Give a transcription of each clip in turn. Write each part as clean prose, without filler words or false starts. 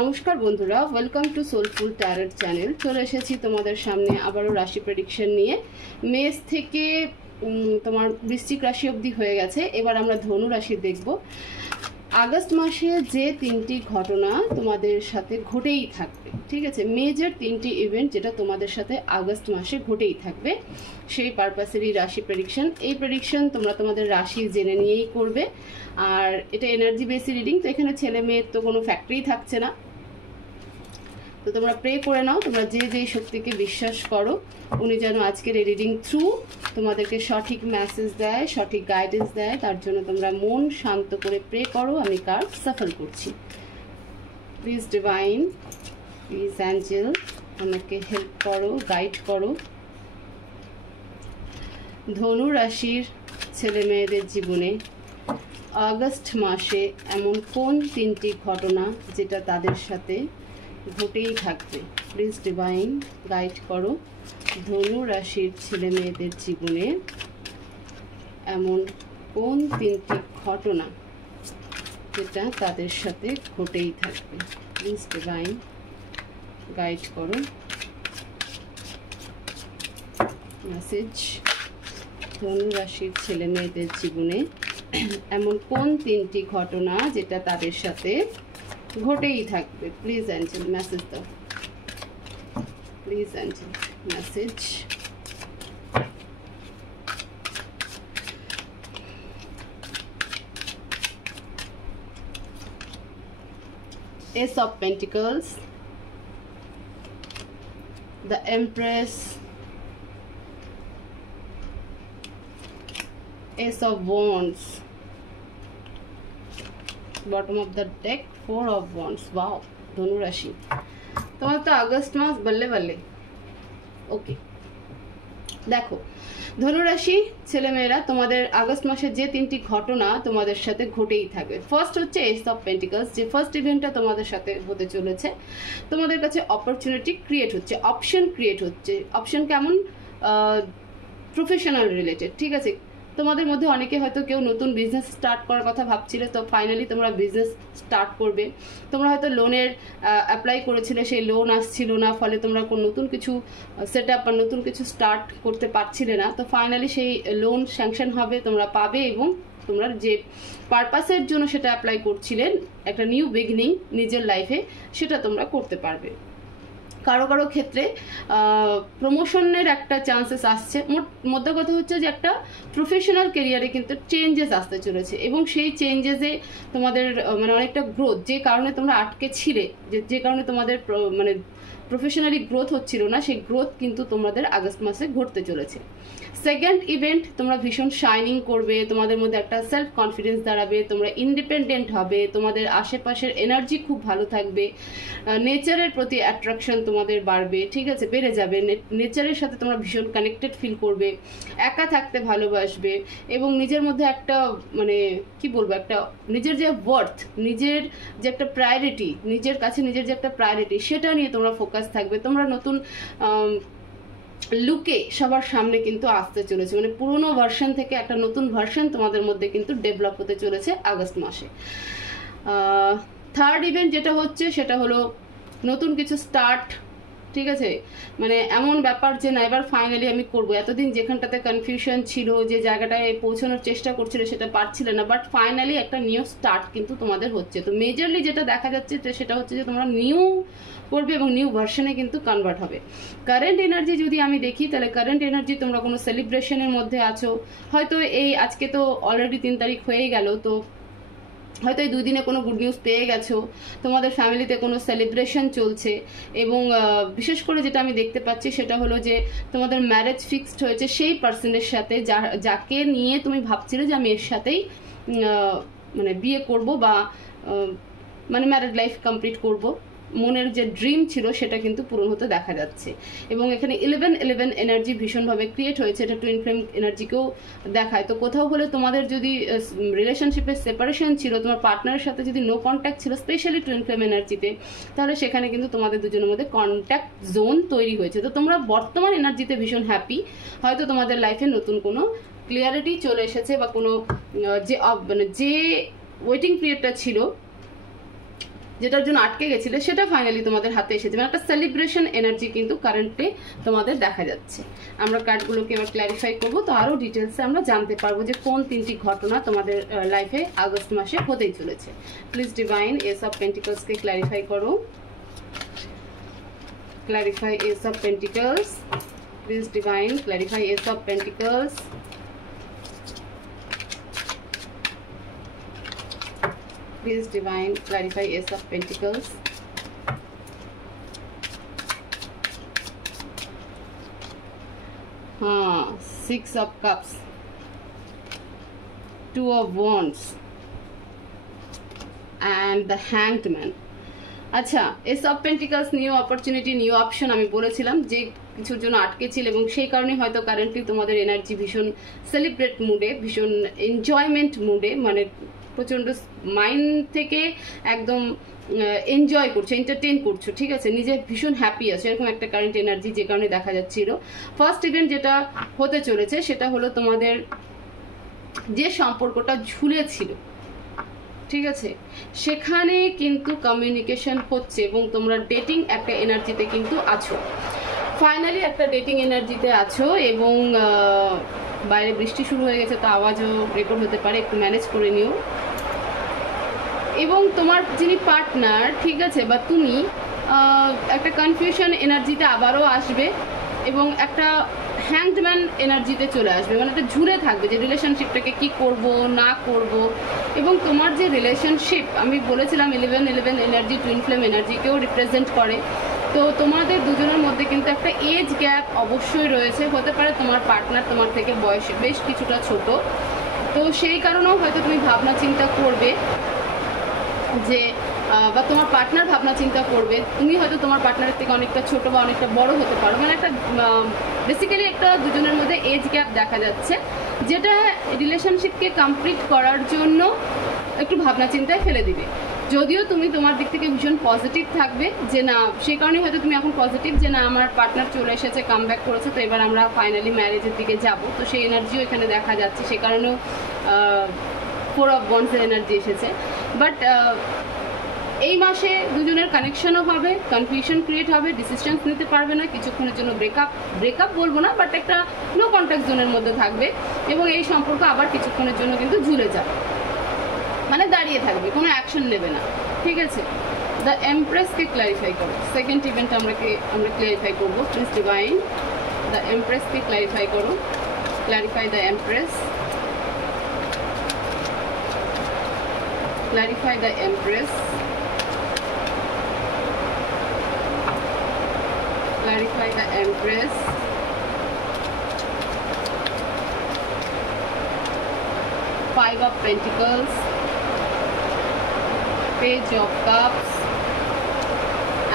নমস্কার বন্ধুরা, welcome to soulful tarot channel. চলে এসেছি তোমাদের সামনে আবারও রাশি প্রেডিকশন নিয়ে। মেষ থেকে তোমার বৃশ্চিক রাশি অবধি হয়ে গেছে, এবার আমরা ধনু রাশি দেখব। আগস্ট মাসে যে তিনটি ঘটনা তোমাদের সাথে ঘটেই থাকবে, ঠিক আছে, মেজর তিনটি ইভেন্ট যেটা তোমাদের সাথে আগস্ট মাসে ঘটেই থাকবে, সেই পারপাসেরই রাশি প্রেডিকশন। এই প্রেডিকশন তোমরা তোমাদের রাশি জেনে নিয়েই করবে, আর এটা এনার্জি বেসি রিডিং, তো এখানে ছেলে মেয়ের তো কোনো ফ্যাক্টরি থাকছে না। তো তোমরা প্রে করে নাও, তোমরা যে যেই শক্তিকে বিশ্বাস করো উনি যেন আজকের এই রিডিং থ্রু তোমাদেরকে সঠিক মেসেজ দেয়, সঠিক গাইডেন্স দেয়, তার জন্য তোমরা মন শান্ত করে প্রে করো। আমি কার্ড সাফল করছি। প্লিজ ডিভাইন, প্লিজ অ্যাঞ্জেল, আমাকে হেল্প করো, গাইড করো। ধনু রাশির ছেলে মেয়েদের জীবনে আগস্ট মাসে এমন কোন তিনটি ঘটনা যেটা তাদের সাথে ঘটেই থাকবে? প্লিজ ডিভাইন গাইড করো। ধনু রাশির ছেলে মেয়েদের জীবনে এমন কোন তিনটি ঘটনা যেটা তাদের সাথে ঘটেই থাকবে? প্লিজ ডিভাইন গাইড করো। মেসেজ ধনু রাশির ছেলে মেয়েদের জীবনে এমন কোন তিনটি ঘটনা যেটা তাদের সাথে ঘটেই থাকবে? প্লিজ অ্যাঞ্জেল মেসেজ দাও, please Angel message. Ace of Pentacles, the Empress, Ace of Wands, bottom of the deck, Four of Wands. Wow, ধনু রাশি তোমার তো আগস্ট মাস বললে বললে। ওকে, দেখো ধনুরাশি ছেলেমেয়েরা, তোমাদের আগস্ট মাসে যে তিনটি ঘটনা তোমাদের সাথে ঘটেই থাকবে। ফার্স্ট হচ্ছে এস অফ পেন্টিকলস, যে ফার্স্ট ইভেন্টটা তোমাদের সাথে হতে চলেছে। তোমাদের কাছে অপরচুনিটি ক্রিয়েট হচ্ছে, অপশন ক্রিয়েট হচ্ছে। অপশন কেমন? প্রফেশনাল রিলেটেড, ঠিক আছে। তোমাদের মধ্যে অনেকে হয়তো কেউ নতুন বিজনেস স্টার্ট করার কথা ভাবছিলে, তো ফাইনালি তোমরা বিজনেস স্টার্ট করবে। তোমরা হয়তো লোনের অ্যাপ্লাই করেছিলে, সেই লোন আসছিল না, ফলে তোমরা কোনো নতুন কিছু সেট আপ বা নতুন কিছু স্টার্ট করতে পারছিলে না। তো ফাইনালি সেই লোন স্যাংশন হবে, তোমরা পাবে, এবং তোমরা যে পারপাসের জন্য সেটা অ্যাপ্লাই করছিলেন, একটা নিউ বিগিনিং নিজের লাইফে, সেটা তোমরা করতে পারবে। কারো কারো ক্ষেত্রে প্রমোশনের একটা চান্সেস আসছে। মোদ্দা কথা হচ্ছে যে একটা প্রফেশনাল কেরিয়ারে কিন্তু চেঞ্জেস আসতে চলেছে, এবং সেই চেঞ্জেসে তোমাদের মানে অনেকটা গ্রোথ, যে কারণে তোমরা আটকে ছিলে, যে কারণে তোমাদের মানে প্রফেশনালি গ্রোথ হচ্ছিল না, সেই গ্রোথ কিন্তু তোমাদের আগস্ট মাসে ঘটতে চলেছে। সেকেন্ড ইভেন্ট, তোমরা ভীষণ শাইনিং করবে, তোমাদের মধ্যে একটা সেলফ কনফিডেন্স দাঁড়াবে, তোমরা ইন্ডিপেন্ডেন্ট হবে, তোমাদের আশেপাশের এনার্জি খুব ভালো থাকবে, নেচারের প্রতি অ্যাট্রাকশন তোমাদের বাড়বে, ঠিক আছে, বেড়ে যাবে। নেচারের সাথে তোমরা ভীষণ কানেক্টেড ফিল করবে, একা থাকতে ভালোবাসবে, এবং নিজের মধ্যে একটা মানে কি বলবো, একটা নিজের যে ওয়ার্থ, নিজের যে একটা প্রায়োরিটি, নিজের কাছে নিজের যে একটা প্রায়োরিটি, সেটা নিয়ে তোমরা ফোকাস থাকবে। তোমরা নতুন লুকে সবার সামনে কিন্তু আসতে চলেছে, মানে পুরোনো ভার্সন থেকে একটা নতুন ভার্সন তোমাদের মধ্যে কিন্তু ডেভেলপ হতে চলেছে আগস্ট মাসে। থার্ড ইভেন্ট যেটা হচ্ছে সেটা হলো নতুন কিছু স্টার্ট, ঠিক আছে, মানে এমন ব্যাপার যে না এবার ফাইনালি আমি করব। এতদিন যেখানটাতে কনফিউশন ছিল, যে জায়গাটায় পৌঁছানোর চেষ্টা করছিল সেটা পারছিলে না, বাট ফাইনালি একটা নিউ স্টার্ট কিন্তু তোমাদের হচ্ছে। তো মেজরলি যেটা দেখা যাচ্ছে সেটা হচ্ছে যে তোমরা নিউ করবে এবং নিউ ভার্সনে কিন্তু কনভার্ট হবে। কারেন্ট এনার্জি যদি আমি দেখি, তাহলে কারেন্ট এনার্জি তোমরা কোনো সেলিব্রেশনের মধ্যে আছো, হয়তো এই আজকে তো অলরেডি 3 তারিখ হয়ে গেল, তো হয়তো এই 2 দিনে কোনো গুড নিউজ পেয়ে গেছো, তোমাদের ফ্যামিলিতে কোনো সেলিব্রেশন চলছে, এবং বিশেষ করে যেটা আমি দেখতে পাচ্ছি সেটা হলো যে তোমাদের ম্যারেজ ফিক্সড হয়েছে সেই পার্সনের সাথে, যাকে নিয়ে তুমি ভাবছিলে যে আমি এর সাথেই মানে বিয়ে করব বা মানে ম্যারেড লাইফ কমপ্লিট করব। মনের যে ড্রিম ছিল সেটা কিন্তু পূরণ হতে দেখা যাচ্ছে, এবং এখানে 11-11 এনার্জি ভীষণভাবে ক্রিয়েট হয়েছে, এটা টুইন ফ্লেম এনার্জিকেও দেখায়। তো কোথাও হলে তোমাদের যদি রিলেশনশিপের সেপারেশন ছিল, তোমার পার্টনারের সাথে যদি নো কন্ট্যাক্ট ছিল, স্পেশালি টুইন ফ্লেম এনার্জিতে, তাহলে সেখানে কিন্তু তোমাদের দুজনের মধ্যে কন্ট্যাক্ট জোন তৈরি হয়েছে। তো তোমরা বর্তমান এনার্জিতে ভীষণ হ্যাপি, হয়তো তোমাদের লাইফে নতুন কোনো ক্লিয়ারিটি চলে এসেছে, বা কোনো যে মানে যে ওয়েটিং পিরিয়ডটা ছিল যেটার জন্য আটকে গেছিলে সেটা ফাইনালি তোমাদের হাতে এসেছে, মানে একটা সেলিব্রেশন এনার্জি কিন্তু কারেন্টে তোমাদের দেখা যাচ্ছে। আমরা কার্ডগুলোকে এবার ক্ল্যারিফাই করবো, তো আরও ডিটেলসে আমরা জানতে পারবো যে কোন 3টি ঘটনা তোমাদের লাইফে আগস্ট মাসে হতেই চলেছে। প্লিজ ডিভাইন এস অফ পেন্টিকলসকে ক্ল্যারিফাই করো। Clarify ace of pentacles. Please divine clarify ace of pentacles. Please divine clarify ace of pentacles. Six of cups, two of wands and the hanged man. আচ্ছা, S of pentacles new opportunity, new option. আমি বলেছিলাম যে কিছুর জন্য আটকে ছিল এবং সেই কারণে হয়তো কারেন্টলি তোমাদের এনার্জি ভীষণ সেলিব্রেট মুডে, ভীষণ এনজয়মেন্ট মুডে, মানে প্রচণ্ড মাইন্ড থেকে একদম এনজয় করছো, এন্টারটেইন করছো, ঠিক আছে, নিজে ভীষণ হ্যাপি আছে, এরকম একটা কারেন্ট এনার্জি যে কারণে দেখা যাচ্ছিল। ফার্স্ট ইভেন্ট যেটা হতে চলেছে সেটা হলো তোমাদের যে সম্পর্কটা ঝুলেছিল, ঠিক আছে, সেখানে কিন্তু কমিউনিকেশন হচ্ছে এবং তোমরা ডেটিং একটা এনার্জিতে কিন্তু আছো, ফাইনালি একটা ডেটিং এনার্জিতে আছো। এবং বাইরে বৃষ্টি শুরু হয়ে গেছে, তো আওয়াজও রেকর্ড হতে পারে, একটু ম্যানেজ করে নিও। এবং তোমার যিনি পার্টনার, ঠিক আছে, বা তুমি একটা কনফিউশন এনার্জিতে আবারও আসবে এবং একটা হ্যাংডম্যান এনার্জিতে চলে আসবে, মানে একটা ঝুলে থাকবে যে রিলেশনশিপটাকে কি করব না করব। এবং তোমার যে রিলেশনশিপ, আমি বলেছিলাম 11-11 এনার্জি টুইন ফ্লেম এনার্জিকেও রিপ্রেজেন্ট করে, তো তোমাদের দুজনের মধ্যে কিন্তু একটা এজ গ্যাপ অবশ্যই রয়েছে। হতে পারে তোমার পার্টনার তোমার থেকে বয়সে বেশ কিছুটা ছোট, তো সেই কারণেও হয়তো তুমি ভাবনা চিন্তা করবে যে, বা তোমার পার্টনার ভাবনা চিন্তা করবে, তুমি হয়তো তোমার পার্টনারের থেকে অনেকটা ছোট বা অনেকটা বড় হতে পারো, মানে একটা বেসিক্যালি একটা দুজনের মধ্যে এজ গ্যাপ দেখা যাচ্ছে, যেটা রিলেশনশিপকে কমপ্লিট করার জন্য একটু ভাবনা চিন্তায় ফেলে দিবে। যদিও তুমি তোমার দিক থেকে ভীষণ পজিটিভ থাকবে যে না, সেই কারণে হয়তো তুমি এখন পজিটিভ যে না, আমার পার্টনার চলে এসেছে, কাম ব্যাক করেছে, তো এবার আমরা ফাইনালি ম্যারেজের দিকে যাব, তো সেই এনার্জিও এখানে দেখা যাচ্ছে, সে কারণেও 4 অফ ওয়ান্ডসের এনার্জি এসেছে। বাট এই মাসে দুজনের কানেকশনও হবে, কনফিউশন ক্রিয়েট হবে, ডিসিশনস নিতে পারবে না, কিছুক্ষণের জন্য ব্রেকআপ বলবো না, বাট একটা নো কন্ট্যাক্ট জোনের মধ্যে থাকবে এবং এই সম্পর্ক আবার কিছুক্ষণের জন্য কিন্তু ঝুলে যাবে, মানে দাঁড়িয়ে থাকবে, কোনো অ্যাকশন নেবে না, ঠিক আছে। দ্য এমপ্রেসকে ক্ল্যারিফাই করো, সেকেন্ড ইভেন্ট আমরা ক্ল্যারিফাই করবো। প্লিজ ডিভাইন দ্য এমপ্রেসকে ক্ল্যারিফাই করো। Clarify the empress. Clarify the Empress. Clarify the Empress. 5 of Pentacles. Page of Cups.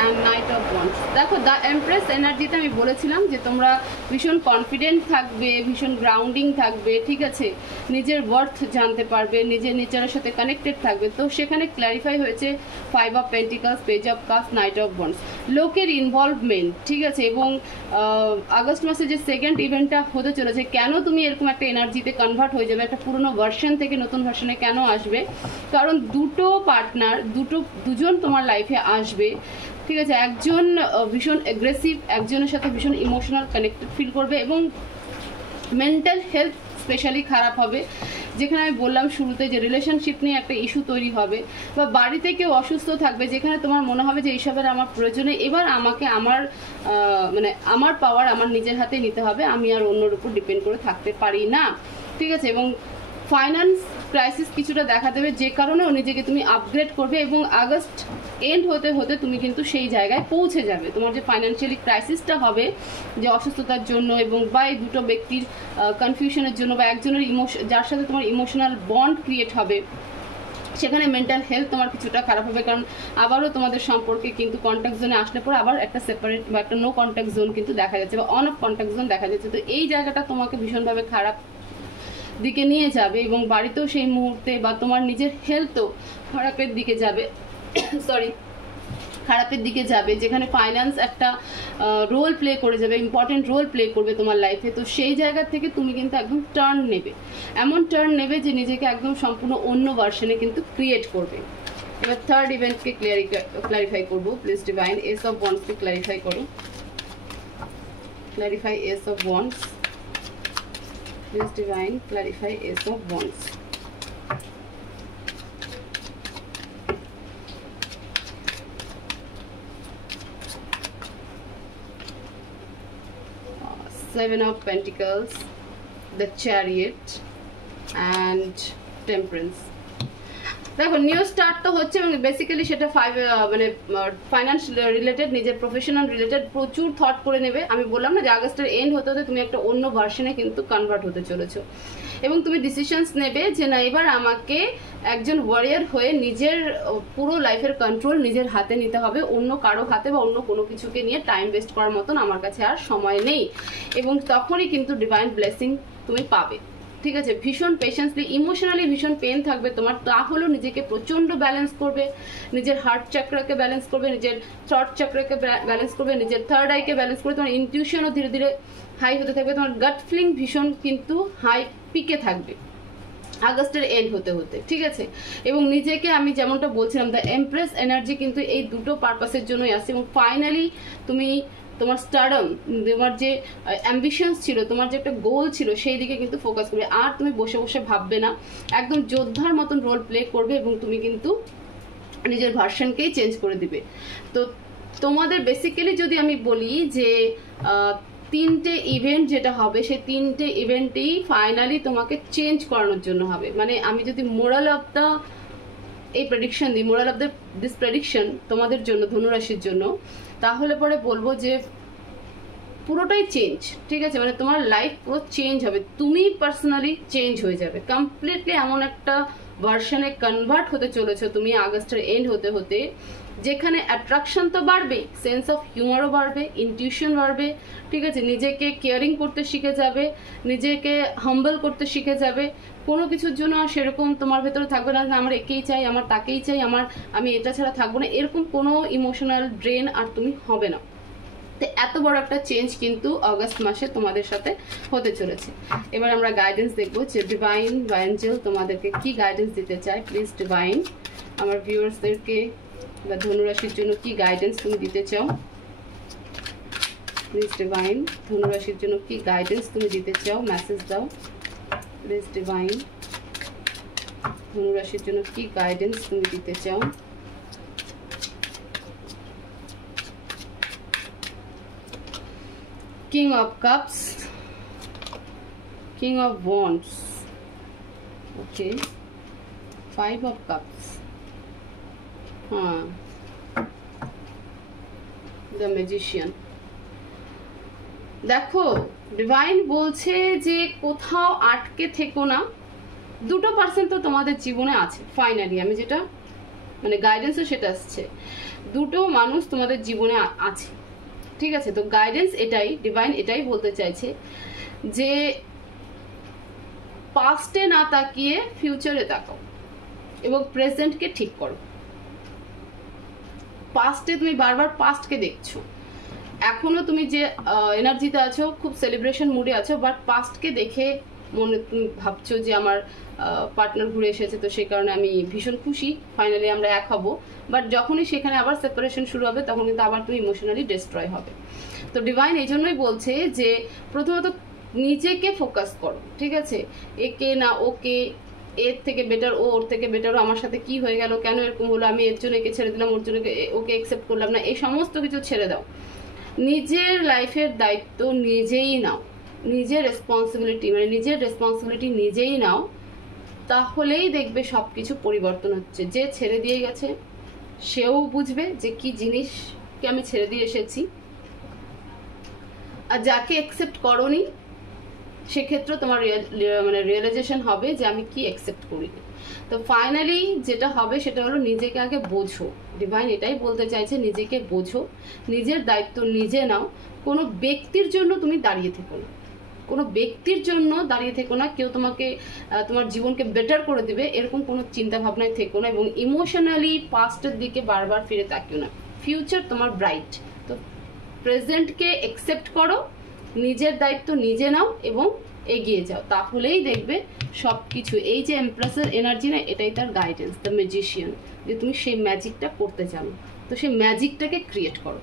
And Knight of Wands. দেখো, দ্য এমপ্রেস এনার্জিতে আমি বলেছিলাম যে তোমরা ভীষণ কনফিডেন্ট থাকবে, ভীষণ গ্রাউন্ডিং থাকবে, ঠিক আছে, নিজের ওয়ার্থ জানতে পারবে, নিজের নেচারের সাথে কানেক্টেড থাকবে, তো সেখানে ক্ল্যারিফাই হয়েছে 5 of pentacles, page of cups, night of wands, লোকের ইনভলভমেন্ট, ঠিক আছে। এবং আগস্ট মাসে যে সেকেন্ড ইভেন্টটা হতে চলেছে, কেন তুমি এরকম একটা এনার্জিতে কনভার্ট হয়ে যাবে, একটা পুরনো ভার্সন থেকে নতুন ভার্সনে কেন আসবে, কারণ দুটো পার্টনার, দুজন তোমার লাইফে আসবে, ঠিক আছে। একজন ভীষণ অ্যাগ্রেসিভ, একজনের সাথে ভীষণ ইমোশনাল কানেক্টেড ফিল করবে এবং মেন্টাল হেলথ স্পেশালি খারাপ হবে, যেখানে আমি বললাম শুরুতে যে রিলেশনশিপ নিয়ে একটা ইস্যু তৈরি হবে, বা বাড়িতে কেউ অসুস্থ থাকবে, যেখানে তোমার মনে হবে যে এইসবের আমার প্রয়োজনে, এবার আমাকে আমার মানে আমার পাওয়ার আমার নিজের হাতে নিতে হবে, আমি আর অন্যর উপর ডিপেন্ড করে থাকতে পারি না, ঠিক আছে। এবং ফাইন্যান্স ক্রাইসিস কিছুটা দেখা দেবে, যে কারণেও নিজেকে তুমি আপগ্রেড করবে এবং আগস্ট এন্ড হতে হতে তুমি কিন্তু সেই জায়গায় পৌঁছে যাবে। তোমার যে ফাইন্যান্সিয়ালি ক্রাইসিসটা হবে, যে অসুস্থতার জন্য এবং বা এই দুটো ব্যক্তির কনফিউশনের জন্য, বা একজনের যার সাথে তোমার ইমোশনাল বন্ড ক্রিয়েট হবে, সেখানে মেন্টাল হেলথ তোমার কিছুটা খারাপ হবে, কারণ আবারও তোমাদের সম্পর্কে কিন্তু কন্ট্যাক্ট জোনে আসলে পরে আবার একটা সেপারেট বা একটা নো কন্ট্যাক্ট জোন কিন্তু দেখা যাচ্ছে, বা অন অফ কন্ট্যাক্ট জোন দেখা যাচ্ছে, তো এই জায়গাটা তোমাকে ভীষণভাবে খারাপ দিকে নিয়ে যাবে এবং বাড়িতেও সেই মুহূর্তে, বা তোমার নিজের হেলথও খারাপের দিকে যাবে, সরি খারাপের দিকে যাবে, যেখানে ফাইন্যান্স একটা রোল প্লে করে যাবে, ইম্পর্টেন্ট রোল প্লে করবে তোমার লাইফে। তো সেই জায়গা থেকে তুমি কিন্তু একদম টার্ন নেবে, এমন টার্ন নেবে যে নিজেকে একদম সম্পূর্ণ অন্য ভার্সনে কিন্তু ক্রিয়েট করবে, এবার থার্ড ইভেন্টকে ক্লারিফাই করবো। প্লিজ ডিভাইন এস অফ ওয়ান্ডসকে ক্লারিফাই করো, clarify ace of wands. Please divine clarify ace of wands. Seven of Pentacles, the Chariot and Temperance. দেখো নিউ স্টার্ট তো হচ্ছে এবং বেসিক্যালি সেটা মানে ফাইন্যান্স রিলেটেড, নিজের প্রফেশনাল রিলেটেড প্রচুর থট করে নেবে। আমি বললাম না যে আগস্টের এন্ড হতে হতে তুমি একটা অন্য ভার্সনে কিন্তু কনভার্ট হতে চলেছো এবং তুমি ডিসিশনস নেবে যে না এবার আমাকে একজন ওয়ারিয়ার হয়ে নিজের পুরো লাইফের কন্ট্রোল নিজের হাতে নিতে হবে, অন্য কারো হাতে বা অন্য কোনো কিছুকে নিয়ে টাইম ওয়েস্ট করার মতন আমার কাছে আর সময় নেই। এবং তখনই কিন্তু ডিভাইন ব্লেসিং তুমি পাবে। ঠিক আছে, ভীষণ পেশেন্সলি, ইমোশনালি ভীষণ পেন থাকবে তোমার, তাহলেও নিজেকে প্রচন্ড ব্যালেন্স করবে, নিজের হার্ট চাক্রাকে ব্যালেন্স করবে, নিজের থ্রট চাক্রাকে ব্যালেন্স করবে, নিজের থার্ড আইকে ব্যালেন্স করবে। তোমার ইনটিউশনও ধীরে ধীরে হাই হতে থাকবে, তোমার গাট ফিলিং ভীষণ কিন্তু হাই পিকে থাকবে আগস্টের এন্ড হতে হতে। ঠিক আছে, এবং নিজেকে আমি যেমনটা বলছিলাম দ্য এমপ্রেস এনার্জি কিন্তু এই দুটো পারপাসের জন্যই আসছে। এবং ফাইনালি তুমি তোমার স্টারডম, তোমার যে অ্যাম্বিশনস ছিল, তোমার যে একটা গোল ছিল সেই দিকে কিন্তু ফোকাস করবে। আর তুমি বসে বসে ভাববে না, একদম যোদ্ধার মতন রোল প্লে করবে এবং তুমি কিন্তু নিজের ভার্সনকেই চেঞ্জ করে দিবে। তো তোমাদের বেসিক্যালি যদি আমি বলি যে তিনটে ইভেন্ট যেটা হবে সেই তিনটে ইভেন্টেই ফাইনালি তোমাকে চেঞ্জ করানোর জন্য হবে। মানে আমি যদি মোরাল অফ দ্য এই প্রেডিকশন দিই, moral of the this prediction তোমাদের জন্য, ধনুরাশির জন্য, তাহলে পরে বলবো যে পুরোটাই চেঞ্জ। ঠিক আছে, মানে তোমার লাইফ পুরো চেঞ্জ হবে, তুমি পার্সোনালি চেঞ্জ হয়ে যাবে কমপ্লিটলি। এমন একটা ভার্সনে কনভার্ট হতে চলেছো তুমি আগস্টের এন্ড হতে হতে, যেখানে অ্যাট্রাকশন তো বাড়বে, সেন্স অফ হিউমারও বাড়বে, ইনটিউশন বাড়বে। ঠিক আছে, নিজেকে কেয়ারিং করতে শিখে যাবে, নিজেকে হাম্বল করতে শিখে যাবে। কোনো কিছুর জন্য সেরকম তোমার ভেতরে থাকবে না আমার একেই চাই, আমার তাকেই চাই, আমি এটা ছাড়া থাকবো না, এরকম কোনো ইমোশনাল ড্রেন আর তুমি হবে না। তো এত বড় একটা চেঞ্জ কিন্তু অগস্ট মাসে তোমাদের সাথে হতে চলেছে। এবার আমরা গাইডেন্স দেখবো যে ডিভাইন বা এঞ্জেল তোমাদেরকে কি গাইডেন্স দিতে চায়। প্লিজ ডিভাইন আমার ভিউয়ার্সদেরকে বা ধনুরাশির জন্য কি গাইডেন্স তুমি দিতে চাও। প্লিজ ডিভাইন ধনুরাশির জন্য কি গাইডেন্স তুমি দিতে চাও, মেসেজ দাও। প্লিজ ডিভাইন ধনুরাশির জন্য কি গাইডেন্স তুমি দিতে চাও। King of Cups, King of Wands, okay, Five of Cups, The Magician. দেখো ডিভাইন বলছে যে কোথাও আটকে থেকো না, 2% তো তোমাদের জীবনে আছে। ফাইনালি আমি যেটা মানে গাইডেন্সও সেটা আসছে, দুটো মানুষ তোমাদের জীবনে আছে। ঠিক আছে, তো গাইডেন্স এটাই, ডিভাইন এটাই বলতে চাইছে যে পাস্টে না তাকিয়ে ফিউচারে তাকাও এবং প্রেজেন্টকে ঠিক করো। পাস্টে তুমি বারবার পাস্টকে দেখছো, এখনো তুমি যে এনার্জিতে আছো খুব সেলিব্রেশন মুডে আছো, বাট পাস্টকে দেখে মনে তুমি ভাবছো যে আমার পার্টনার ঘুরে এসেছে, তো সেই কারণে আমি ভীষণ খুশি, ফাইনালি আমরা এক হব। বাট যখনই সেখানে আবার সেপারেশন শুরু হবে তখন কিন্তু আবার তুমি ইমোশনালি ডিস্ট্রয় হবে। তো ডিভাইন এই জন্যই বলছে যে প্রথমত নিজেকে ফোকাস করো। ঠিক আছে, একে না ওকে, এর থেকে বেটার ও, ওর থেকে বেটার ও, আমার সাথে কি হয়ে গেল, কেন এরকম হলো, আমি এর জন্য একে ছেড়ে দিলাম, ওর জন্য ওকে অ্যাকসেপ্ট করলাম না, এই সমস্ত কিছু ছেড়ে দাও। নিজের লাইফের দায়িত্ব নিজেই নাও, নিজের রেসপন্সিবিলিটি মানে নিজের রেসপন্সিবিলিটি নিজেই নাও, তাহলেই দেখবে সবকিছু পরিবর্তন হচ্ছে। যে ছেড়ে দিয়ে গেছে সেও বুঝবে যে কি জিনিসকে আমি ছেড়ে দিয়ে এসেছি, আর যাকে অ্যাকসেপ্ট করোনি সেক্ষেত্রে তোমার মানে রিয়েলাইজেশন হবে যে আমি কি অ্যাকসেপ্ট করিনি। তো ফাইনালি যেটা হবে সেটা হলো নিজেকে আগে বোঝো। ডিভাইন এটাই বলতে চাইছে, নিজেকে বোঝো, নিজের দায়িত্ব নিজে নাও। কোনো ব্যক্তির জন্য তুমি দাঁড়িয়ে থেকো না, কোনো ব্যক্তির জন্য দাঁড়িয়ে থেকো না, কেউ তোমাকে তোমার জীবনকে বেটার করে দিবে এরকম কোনো চিন্তা ভাবনায় থেকো না, এবং ইমোশনালি পাস্টের দিকে বারবার ফিরে তাকিও না। ফিউচার তোমার ব্রাইট। তো প্রেজেন্টকে অ্যাকসেপ্ট করো, নিজের দায়িত্ব নিজে নাও এবং এগিয়ে যাও, তাহলেই দেখবে সব কিছু, এই যে এমপ্রেসের এনার্জি না, এটাই তার গাইডেন্স, দ্য ম্যাজিশিয়ান, যে তুমি সেই ম্যাজিকটা করতে জানো, তো সেই ম্যাজিকটাকে ক্রিয়েট করো।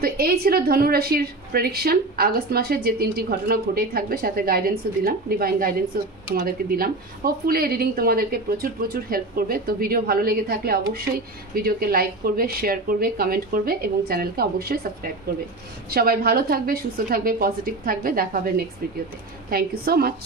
তো এই ছিল ধনুরাশির প্রেডিকশন আগস্ট মাসের যে 3টি ঘটনা ঘটেই থাকবে, সাথে গাইডেন্সও দিলাম, ডিভাইন গাইডেন্সও তোমাদেরকে দিলাম। হোপফুলি এই রিডিং তোমাদেরকে প্রচুর হেল্প করবে। তো ভিডিও ভালো লেগে থাকলে অবশ্যই ভিডিওকে লাইক করবে, শেয়ার করবে, কমেন্ট করবে এবং চ্যানেলকে অবশ্যই সাবস্ক্রাইব করবে। সবাই ভালো থাকবে, সুস্থ থাকবে, পজিটিভ থাকবে। দেখা হবে নেক্সট ভিডিওতে। Thank you so much.